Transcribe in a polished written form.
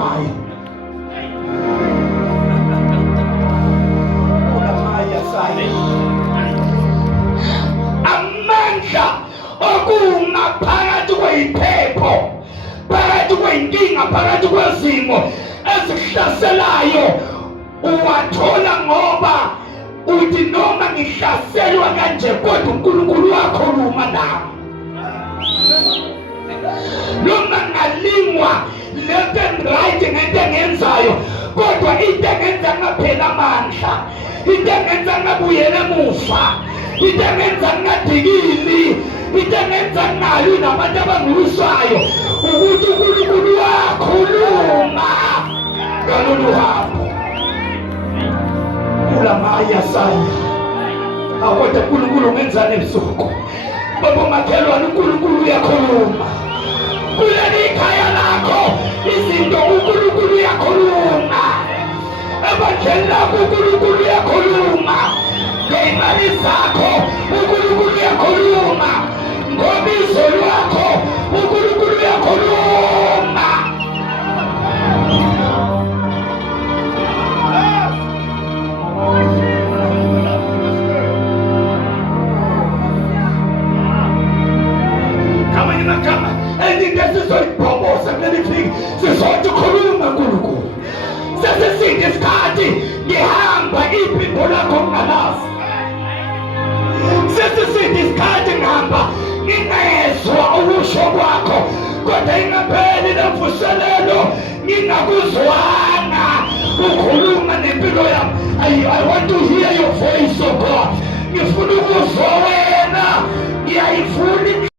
ngayo. Amandla okuma phakathi kweyiphepho, phakathi kweyinkinga, phakathi kwezimo ezihlaselayo uwathola ngoba uthi noma ngihlaselwa kanje kodwa uNkulunkulu wakhuluma nami. Noma ngalingwa left and right ngento engenzayo kodwa into engenza ngaphela amandla, into engenza ngabuyela emuva, into engenza ngadikili, into engenza ngalwi nabantu abangiwisayo ukuthi uNkulunkulu wakhuluma ngalolu hambo. Ulamaya saya akwethe uNkulunkulu ngenzane ebusuku. Baba makhelwane, uNkulunkulu uyakhuluma kuleli khaya lakho, izinto uNkulunkulu uyakhuluma, ebandleni lakho uNkulunkulu uyakhuluma, ngeyimali zakho uNkulunkulu uyakhuluma, ngobizo lwakho uNkulunkulu uyakhuluma. Kamanye amagama endinge sizoyibhoboza kuleli viki, sizothi khuluma uNkulunkulu. Sesisinde isikhathi ngihamba iphimbo lakho ngingalazi, sesisinde isikhathi ngihamba ngingezwa ukusho kwakho, kodwa ingapheli lemvuselelo ngingakuzwanga ukhuluma nempilo yami. I want to hear your voice, oh God. Ngifuna ukuzwa wena, ngiyayifuna